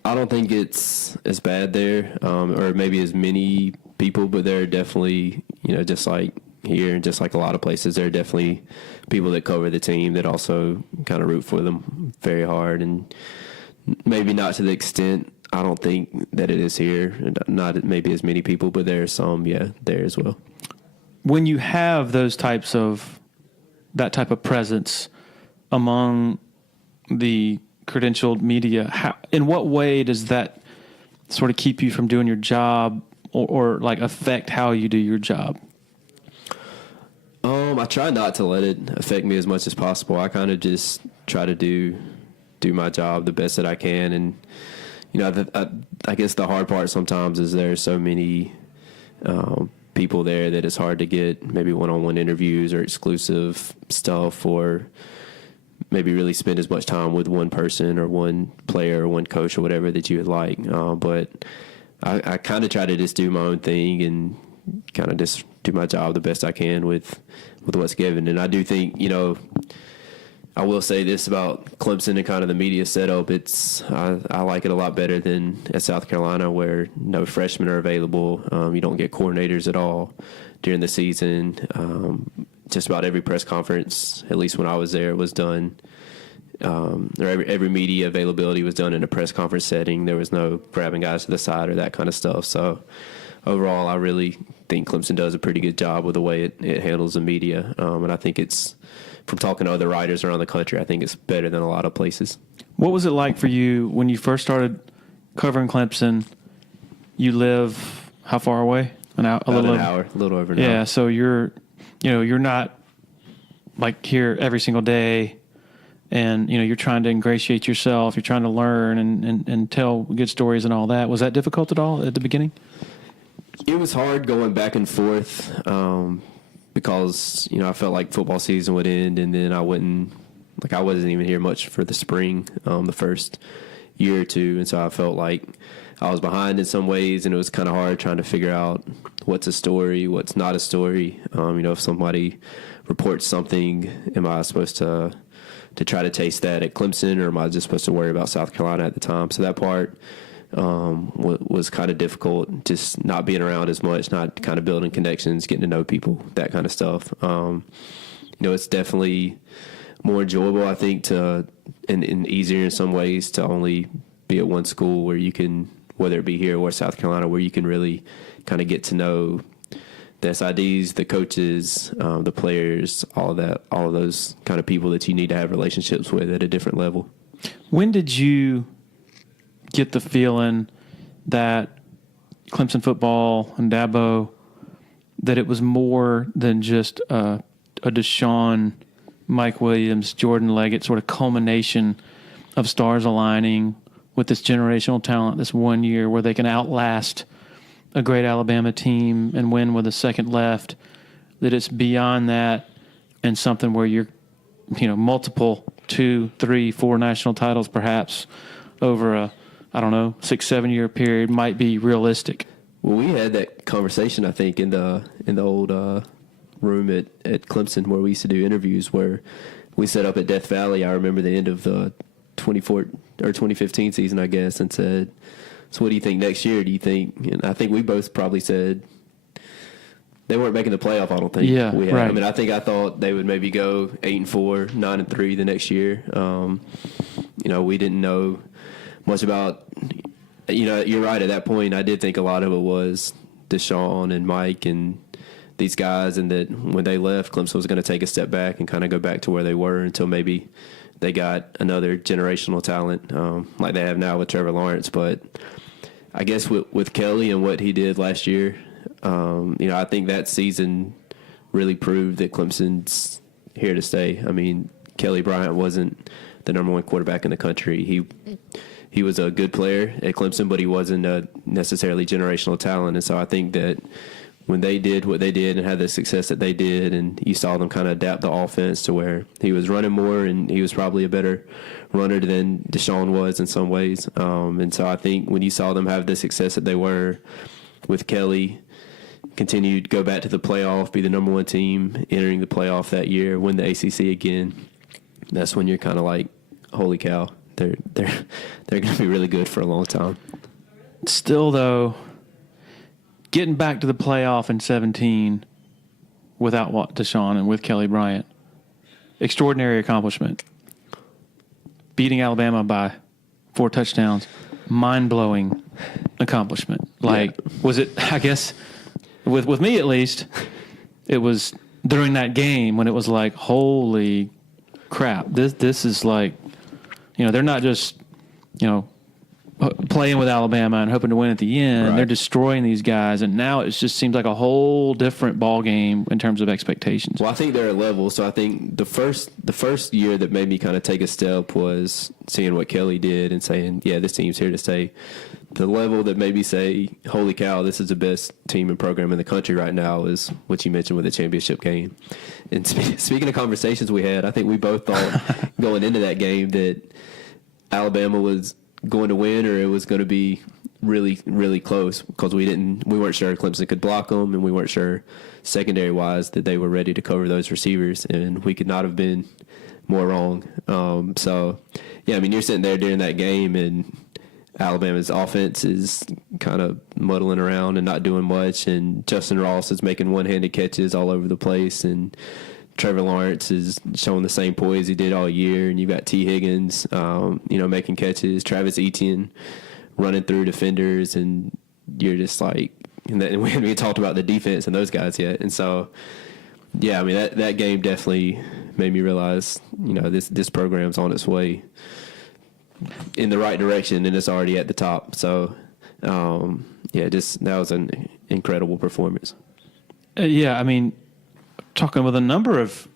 I don't think it's as bad there, or maybe as many people, but there are definitely, just like here and just like a lot of places, there are definitely people that cover the team that also kind of root for them very hard, and maybe not to the extent I don't think that it is here, not maybe as many people, but there are some, there as well. When you have that type of presence among the credentialed media, in what way does that sort of keep you from doing your job or like affect how you do your job? I try not to let it affect me as much as possible. I kind of just try to do my job the best that I can. And, I guess the hard part sometimes is there are so many people there that it's hard to get maybe one-on-one interviews or exclusive stuff, or maybe really spend as much time with one person or one player or one coach or whatever that you would like. But I kind of try to just do my own thing and kind of just do my job the best I can with what's given. And I do think, I will say this about Clemson and kind of the media setup. I like it a lot better than at South Carolina, where no freshmen are available. You don't get coordinators at all during the season. Just about every press conference, at least when I was there, was done, or every media availability was done in a press conference setting. There was no grabbing guys to the side or that kind of stuff. So overall, I really think Clemson does a pretty good job with the way it handles the media. And I think it's, from talking to other writers around the country, I think it's better than a lot of places. What was it like for you when you first started covering Clemson? You live how far away? A little over an hour. Yeah, so you're not like here every single day, and you're trying to ingratiate yourself. You're trying to learn and tell good stories and all that. Was that difficult at all at the beginning? It was hard going back and forth, because I felt like football season would end, and then I wasn't even here much for the spring, the first year or two, and so I felt like I was behind in some ways, and it was kind of hard trying to figure out what's a story, what's not a story. If somebody reports something, am I supposed to try to taste that at Clemson, or am I just supposed to worry about South Carolina at the time? So that part was kind of difficult, just not being around as much, not kind of building connections, getting to know people, that kind of stuff. It's definitely more enjoyable, I think, and easier in some ways to only be at one school where you can, whether it be here or South Carolina, where you can really kind of get to know the SIDs, the coaches, the players, all of those kind of people that you need to have relationships with at a different level. When did you get the feeling that Clemson football and Dabo, that it was more than just a Deshaun, Mike Williams, Jordan Leggett sort of culmination of stars aligning with this generational talent this one year where they can outlast a great Alabama team and win with a second left, that it's beyond that and something where you're, multiple 2, 3, 4 national titles perhaps over a I don't know, 6-7 year period might be realistic. Well, we had that conversation, I think, in the old room at Clemson where we used to do interviews, where we set up at Death Valley. I remember the end of the 2015 season, I guess, and said, "So what do you think next year? Do you think?" And I think we both probably said they weren't making the playoff. I don't think. Yeah, right. I mean, I thought they would maybe go 8-4, 9-3 the next year. We didn't know much about. You're right. At that point, I did think a lot of it was Deshaun and Mike and these guys, and that when they left, Clemson was going to take a step back and kind of go back to where they were until maybe they got another generational talent like they have now with Trevor Lawrence. But I guess with Kelly and what he did last year, I think that season really proved that Clemson's here to stay. I mean, Kelly Bryant wasn't the number one quarterback in the country. He was a good player at Clemson, but he wasn't a necessarily generational talent. And so I think that when they did what they did and had the success that they did, and you saw them kind of adapt the offense to where he was running more, and he was probably a better runner than Deshaun was in some ways. And so I think when you saw them have the success that they were with Kelly, continued to go back to the playoff, be the number one team entering the playoff that year, win the ACC again, that's when you're kind of like, holy cow, they're going to be really good for a long time. Still, though, getting back to the playoff in 2017 without Deshaun and with Kelly Bryant, extraordinary accomplishment. Beating Alabama by 4 touchdowns, mind-blowing accomplishment. Was it, I guess, with me at least, it was during that game when it was like, holy crap, this is like, they're not just, playing with Alabama and hoping to win at the end. Right. They're destroying these guys, and now it just seems like a whole different ball game in terms of expectations. Well, I think they're at level. So I think the first year that made me kind of take a step was seeing what Kelly did and saying, yeah, this team's here to stay. The level that made me say, holy cow, this is the best team and program in the country right now is what you mentioned with the championship game. And speaking of conversations we had, I think we both thought going into that game that Alabama was going to win, or it was going to be really, really close, because we weren't sure Clemson could block them, and we weren't sure secondary wise that they were ready to cover those receivers, and we could not have been more wrong. So yeah, I mean, you're sitting there during that game, and Alabama's offense is kind of muddling around and not doing much, and Justin Ross is making one-handed catches all over the place, and Trevor Lawrence is showing the same poise he did all year, and you've got T. Higgins, making catches, Travis Etienne running through defenders, and you're just like, and we haven't even talked about the defense and those guys yet. And so, yeah, I mean, that game definitely made me realize, this program's on its way in the right direction, and it's already at the top. So, that was an incredible performance. Yeah, I mean, talking with a number of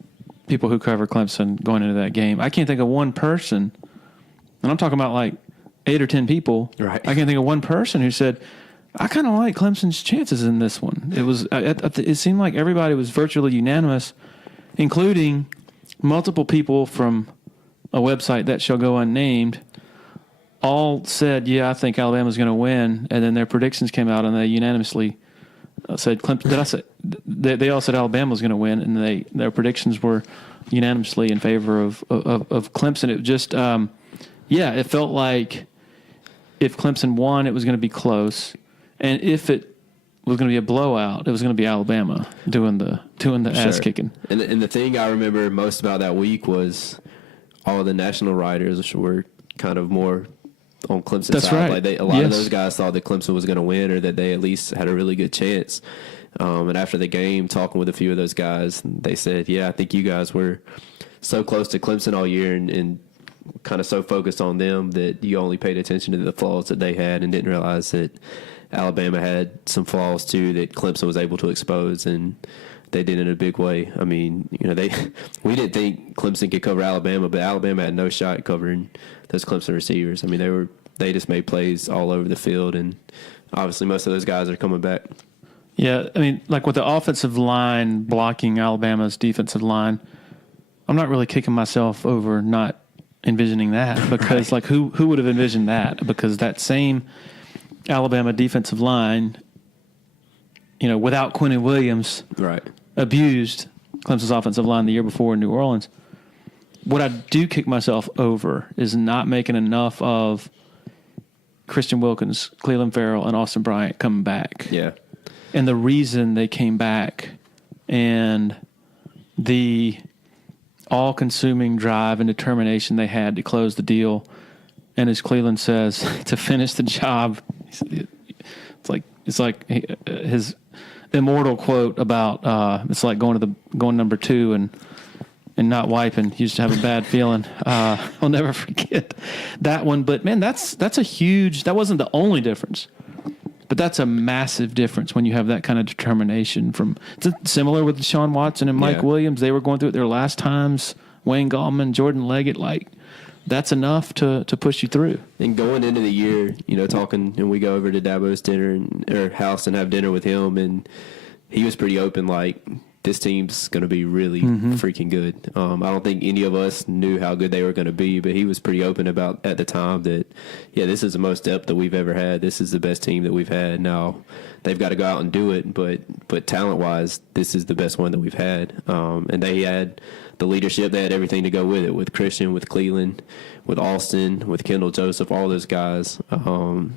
people who cover Clemson going into that game, I can't think of one person, and I'm talking about like 8 or 10 people. Right. I can't think of one person who said, I kind of like Clemson's chances in this one. It seemed like everybody was virtually unanimous, including multiple people from a website that shall go unnamed, all said, yeah, I think Alabama's going to win, and then their predictions came out, and they unanimously said Clemson. They all said Alabama was going to win, and their predictions were unanimously in favor of Clemson. It just, it felt like if Clemson won, it was going to be close, and if it was going to be a blowout, it was going to be Alabama doing the ass kicking. And the thing I remember most about that week was all the national writers were kind of more on Clemson's That's side. right. Like a lot of those guys thought that Clemson was going to win, or that they at least had a really good chance. And after the game, talking with a few of those guys, they said, yeah, I think you guys were so close to Clemson all year and kind of so focused on them that you only paid attention to the flaws that they had and didn't realize that Alabama had some flaws too that Clemson was able to expose, and they did in a big way. I mean, we didn't think Clemson could cover Alabama, but Alabama had no shot covering those Clemson receivers. I mean, they just made plays all over the field, and obviously most of those guys are coming back. Yeah, I mean, like with the offensive line blocking Alabama's defensive line, I'm not really kicking myself over not envisioning that because, like, who would have envisioned that? Because that same Alabama defensive line, you know, without Quentin Williams, abused Clemson's offensive line the year before in New Orleans. What I do kick myself over is not making enough of Christian Wilkins, Cleveland Farrell, and Austin Bryant coming back. Yeah. And the reason they came back and the all-consuming drive and determination they had to close the deal. And as Cleveland says, to finish the job, it's like his immortal quote about it's like going number 2 and not wiping. You used to have a bad feeling. I'll never forget that one. But man, that's a huge. That wasn't the only difference, but that's a massive difference when you have that kind of determination. It's similar with Deshaun Watson and Mike Williams. They were going through it their last times. Wayne Gallman, Jordan Leggett, like that's enough to push you through. And going into the year, you know, talking, and we go over to Dabo's house and have dinner with him, and he was pretty open, like, this team's going to be really freaking good. I don't think any of us knew how good they were going to be, but he was pretty open about at the time that, yeah, this is the most depth that we've ever had. This is the best team that we've had. Now, they've got to go out and do it, but talent-wise, this is the best one that we've had. And they had the leadership. They had everything to go with it, with Christian, with Cleveland, with Austin, with Kendall Joseph, all those guys.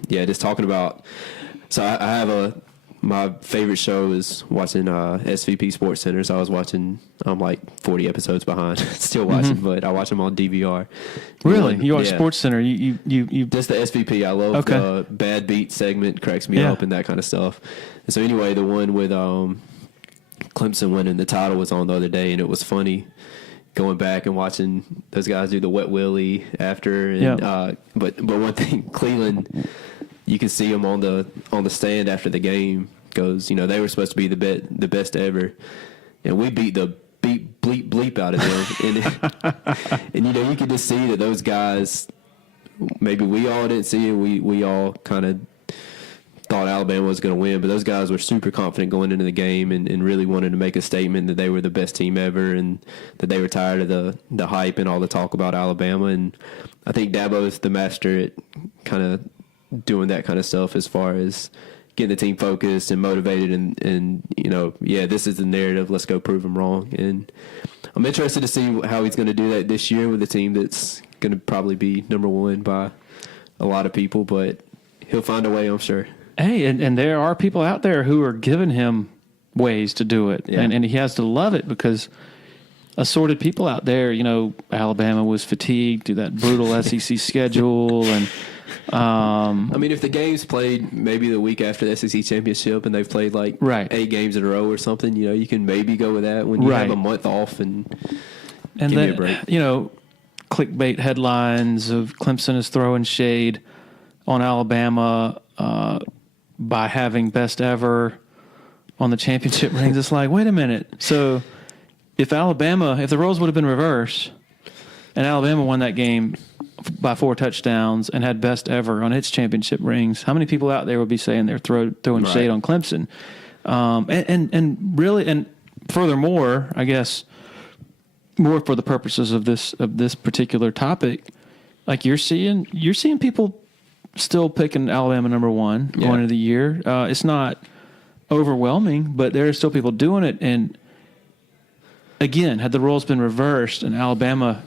Just talking about – so I have my favorite show is watching SVP Sports Center. So I was watching, I'm like 40 episodes behind. Still watching, but I watch them on DVR. Really? You watch Sports Center? You just the SVP. I love the Bad Beat segment. Cracks me up and that kind of stuff. And so anyway, the one with Clemson winning the title was on the other day, and it was funny going back and watching those guys do the wet willy after. And, but one thing, Cleveland, you can see them on the stand after the game. Goes, you know, they were supposed to be the best ever, and we beat the bleep out of them. And you know, you could just see that those guys. Maybe we all didn't see it. We all kind of thought Alabama was going to win, but those guys were super confident going into the game and really wanted to make a statement that they were the best team ever and that they were tired of the hype and all the talk about Alabama. And I think Dabo's the master at kind of doing that kind of stuff as far as getting the team focused and motivated and you know, this is the narrative. Let's go prove them wrong. And I'm interested to see how he's going to do that this year with a team that's going to probably be number 1 by a lot of people, but he'll find a way, I'm sure. Hey, and there are people out there who are giving him ways to do it, and he has to love it because assorted people out there, you know, Alabama was fatigued through that brutal SEC schedule and I mean, if the game's played maybe the week after the SEC championship and they've played like 8 games in a row or something, you know, you can maybe go with that when you have a month off and give me a break. You know, clickbait headlines of Clemson is throwing shade on Alabama by having best ever on the championship rings. It's like, wait a minute. So if the roles would have been reversed and Alabama won that game by 4 touchdowns and had best ever on its championship rings, how many people out there would be saying they're throwing shade on Clemson? And really, and furthermore, I guess more for the purposes of this particular topic, like you're seeing people still picking Alabama number 1 going into the year. It's not overwhelming, but there are still people doing it. And again, had the roles been reversed and Alabama,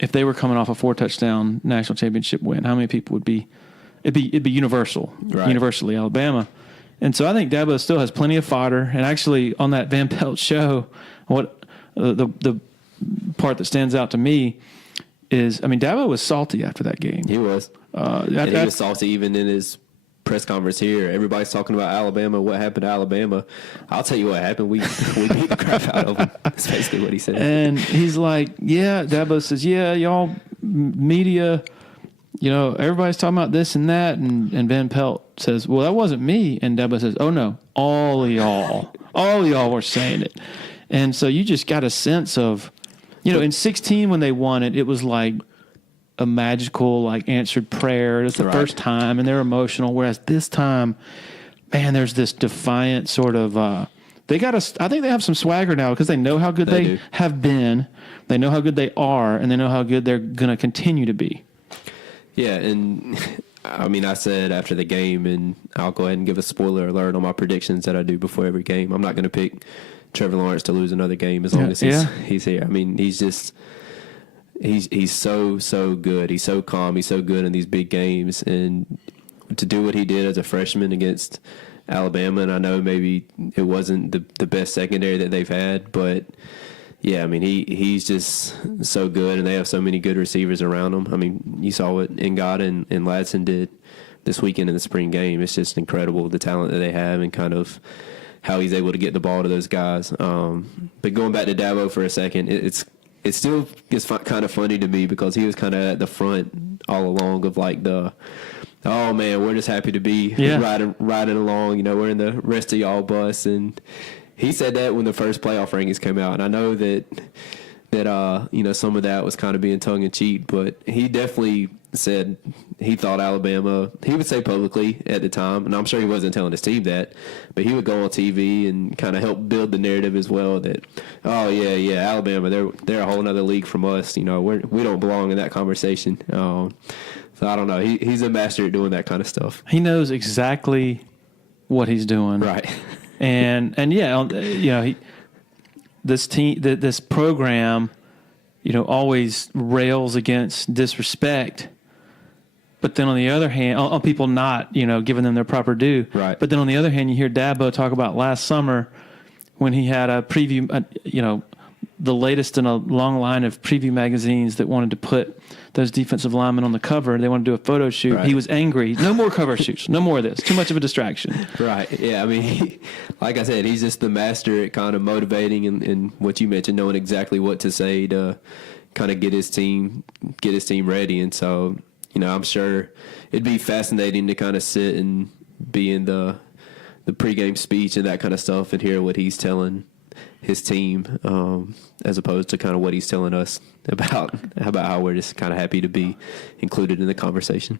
if they were coming off a 4-touchdown national championship win, how many people would be? It'd be universally Alabama. And so I think Dabo still has plenty of fodder. And actually, on that Van Pelt show, what the part that stands out to me is, I mean, Dabo was salty after that game. He was. And he was salty even in his press conference here. Everybody's talking about Alabama. What happened to Alabama? I'll tell you what happened. We beat the crap out of them. That's basically what he said. And he's like, Dabo says, y'all media, you know, everybody's talking about this and that. And Van Pelt says, well, that wasn't me. And Dabo says, oh, no, all of y'all were saying it. And so you just got a sense of, you know, in 2016 when they won it, it was like a magical, like, answered prayer. It's the first time, and they're emotional. Whereas this time, man, there's this defiant sort of I think they have some swagger now because they know how good they have been, they know how good they are, and they know how good they're going to continue to be. Yeah, and I mean, I said after the game, and I'll go ahead and give a spoiler alert on my predictions that I do before every game. I'm not going to pick Trevor Lawrence to lose another game as long as he's here. I mean, he's so good. He's so calm. He's so good in these big games, and to do what he did as a freshman against Alabama, and I know maybe it wasn't the best secondary that they've had, but yeah, I mean, he's just so good, and they have so many good receivers around him. I mean, you saw what Ngata and Ladson did this weekend in the spring game. It's just incredible, the talent that they have and kind of how he's able to get the ball to those guys. But going back to Dabo for a second, it's still kind of funny to me because he was kind of at the front all along of like oh man, we're just happy to be riding along. You know, we're in the rest of y'all bus, and he said that when the first playoff rankings came out. And I know that you know, some of that was kind of being tongue in cheek, but he definitely said he thought Alabama. He would say publicly at the time, and I'm sure he wasn't telling his team that, but he would go on TV and kind of help build the narrative as well. That Alabama, they're a whole nother league from us. You know, we don't belong in that conversation. So I don't know. He's a master at doing that kind of stuff. He knows exactly what he's doing, right? And yeah, you know, this program, you know, always rails against disrespect. But then on the other hand, on people not, you know, giving them their proper due. Right. But then on the other hand, you hear Dabo talk about last summer when he had a preview, you know, the latest in a long line of preview magazines that wanted to put those defensive linemen on the cover. They wanted to do a photo shoot. Right. He was angry. No more cover shoots. No more of this. Too much of a distraction. Right. Yeah. I mean, like I said, he's just the master at kind of motivating and what you mentioned, knowing exactly what to say to kind of get his team ready. And so, you know, I'm sure it'd be fascinating to kind of sit and be in the pregame speech and that kind of stuff and hear what he's telling his team, as opposed to kind of what he's telling us about how we're just kind of happy to be included in the conversation.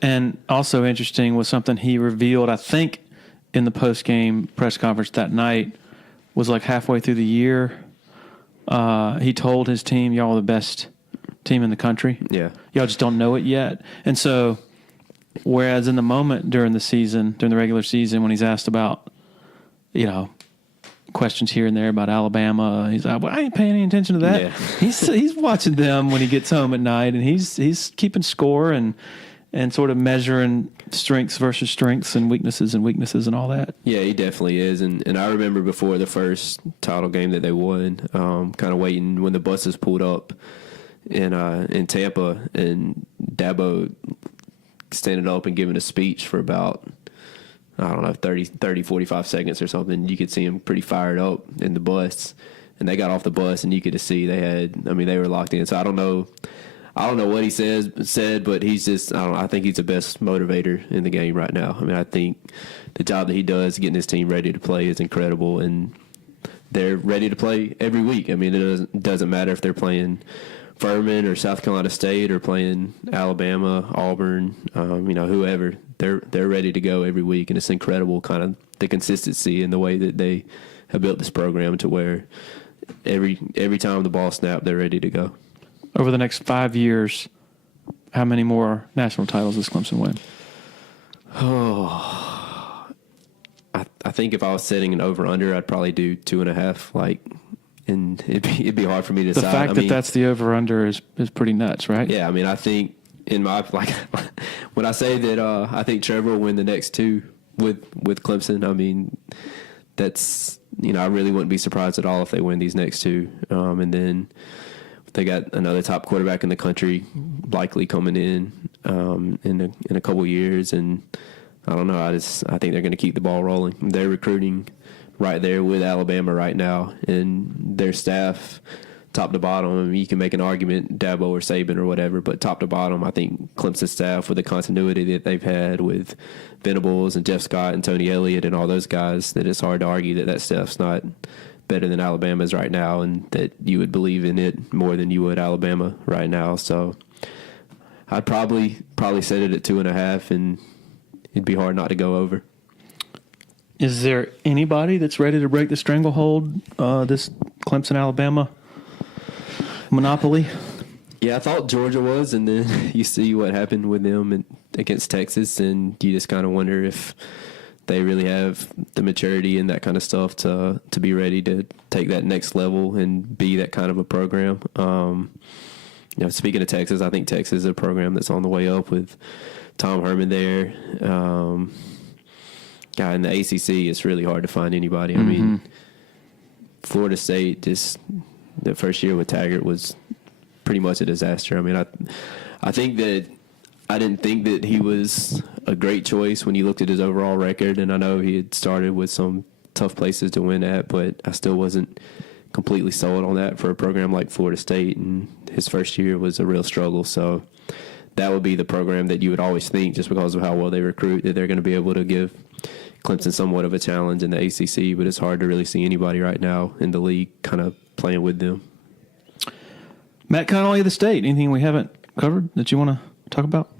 And also interesting was something he revealed, I think, in the post-game press conference that night, was like halfway through the year. He told his team, y'all are the best team in the country. Yeah. Y'all just don't know it yet. And so, whereas in the moment during the regular season, when he's asked about, you know, questions here and there about Alabama, he's like, well, I ain't paying any attention to that. Yeah. He's watching them when he gets home at night, and he's keeping score and sort of measuring strengths versus strengths and weaknesses and all that. Yeah, he definitely is. And I remember before the first title game that they won, kind of waiting when the buses pulled up in Tampa, and Dabo standing up and giving a speech for about, I don't know, 30, 45 seconds or something. You could see him pretty fired up in the bus, and they got off the bus, and you could just see they were locked in. So I don't know what he said, but he's just, I think he's the best motivator in the game right now. I mean, I think the job that he does getting his team ready to play is incredible, and they're ready to play every week. I mean, it doesn't matter if they're playing Furman or South Carolina State or playing Alabama, Auburn, you know, whoever. They're ready to go every week, and it's incredible kind of the consistency and the way that they have built this program to where every time the ball snapped, they're ready to go. Over the next 5 years, how many more national titles does Clemson win? Oh, I think if I was setting an over/under, I'd probably do 2.5. And it'd be hard for me to decide. The fact that that's the over/under is pretty nuts, right? Yeah, I mean, I think when I say that I think Trevor will win the next two with Clemson, I mean, that's, you know, I really wouldn't be surprised at all if they win these next two. And then they got another top quarterback in the country likely coming in a couple of years, and I don't know. I think they're going to keep the ball rolling. They're recruiting right there with Alabama right now, and their staff, top to bottom. I mean, you can make an argument, Dabo or Saban or whatever, but top to bottom, I think Clemson staff, with the continuity that they've had with Venables and Jeff Scott and Tony Elliott and all those guys, that it's hard to argue that staff's not better than Alabama's right now, and that you would believe in it more than you would Alabama right now. So I'd probably set it at 2.5, and it'd be hard not to go over. Is there anybody that's ready to break the stranglehold, this Clemson-Alabama monopoly? Yeah, I thought Georgia was, and then you see what happened with them against Texas, and you just kind of wonder if they really have the maturity and that kind of stuff to be ready to take that next level and be that kind of a program. Speaking of Texas, I think Texas is a program that's on the way up with Tom Herman there. In the ACC, it's really hard to find anybody. I mean, Florida State, just the first year with Taggart was pretty much a disaster. I mean, I think that I didn't think that he was a great choice when you looked at his overall record, and I know he had started with some tough places to win at, but I still wasn't completely sold on that for a program like Florida State, and his first year was a real struggle. So that would be the program that you would always think, just because of how well they recruit, that they're going to be able to give Clemson somewhat of a challenge in the ACC, but it's hard to really see anybody right now in the league kind of playing with them. Matt Connolly of the State, anything we haven't covered that you want to talk about?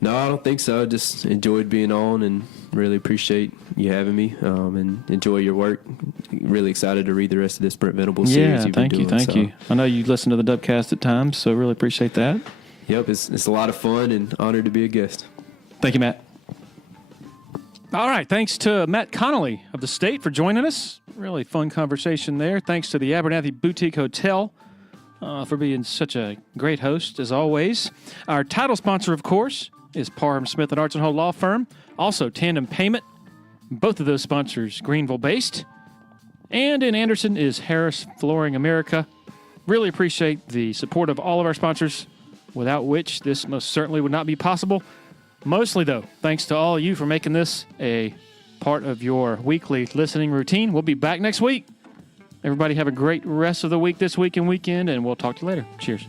No, I don't think so. Just enjoyed being on and really appreciate you having me, and enjoy your work. Really excited to read the rest of this Brent Venables series you've been doing. Thank you. I know you listen to the Dubcast at times, so really appreciate that. Yep, it's a lot of fun and honored to be a guest. Thank you, Matt. All right, thanks to Matt Connolly of the State for joining us. Really fun conversation there. Thanks to the Abernathy Boutique Hotel for being such a great host, as always. Our title sponsor, of course, is Parham Smith & Arts & Hall Law Firm. Also, Tandem Payment. Both of those sponsors Greenville-based. And in Anderson is Harris Flooring America. Really appreciate the support of all of our sponsors, without which this most certainly would not be possible. Mostly, though, thanks to all of you for making this a part of your weekly listening routine. We'll be back next week. Everybody have a great rest of the week this week and weekend, and we'll talk to you later. Cheers.